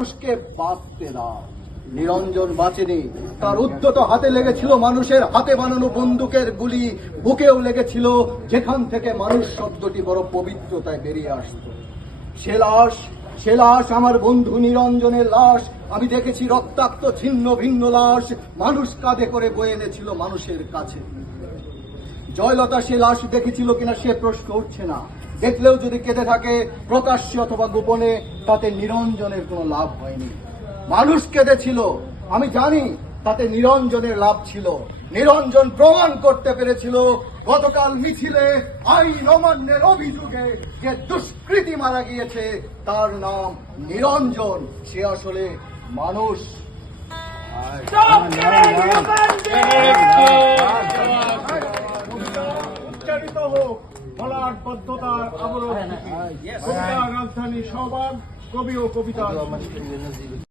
মানুষকে বাঁচতে দাও। নিরঞ্জন বাঁচেনি, তার উদ্যত হাতে লেগেছিল মানুষের হাতে বানানো বন্দুকের গুলি, বুকেও লেগেছিল যেখান থেকে মানুষ শব্দটি বড় পবিত্রতায় বেরিয়ে আসত। সে লাশ আমার বন্ধু নিরঞ্জনের লাশ। আমি দেখেছি রক্তাক্ত ছিন্ন ভিন্ন লাশ মানুষ কাঁধে করে বয়ে এনেছিল মানুষের কাছে। জয়লতা সে লাশ দেখেছিল কিনা সে প্রশ্ন উঠছে না। দেখলেও যদি কেঁদে থাকে প্রকাশ্যে অথবা গোপনে, তাতে নিরঞ্জনের কোনো লাভ হয়নি। মানুষ কেঁদেছিল, আমি জানি তাতে নিরঞ্জনের লাভ ছিল। নিরঞ্জন প্রমাণ করতে পেরেছিল গতকাল মিছিলে আইন অমান্যের অভিযোগে যে দুষ্কৃতী মারা গিয়েছে তার নাম নিরঞ্জন, সে আসলে মানুষ। উচ্চারিত হোক বলার বদ্ধতার আবরণ, রাজধানী সবার কবি ও কবিতা।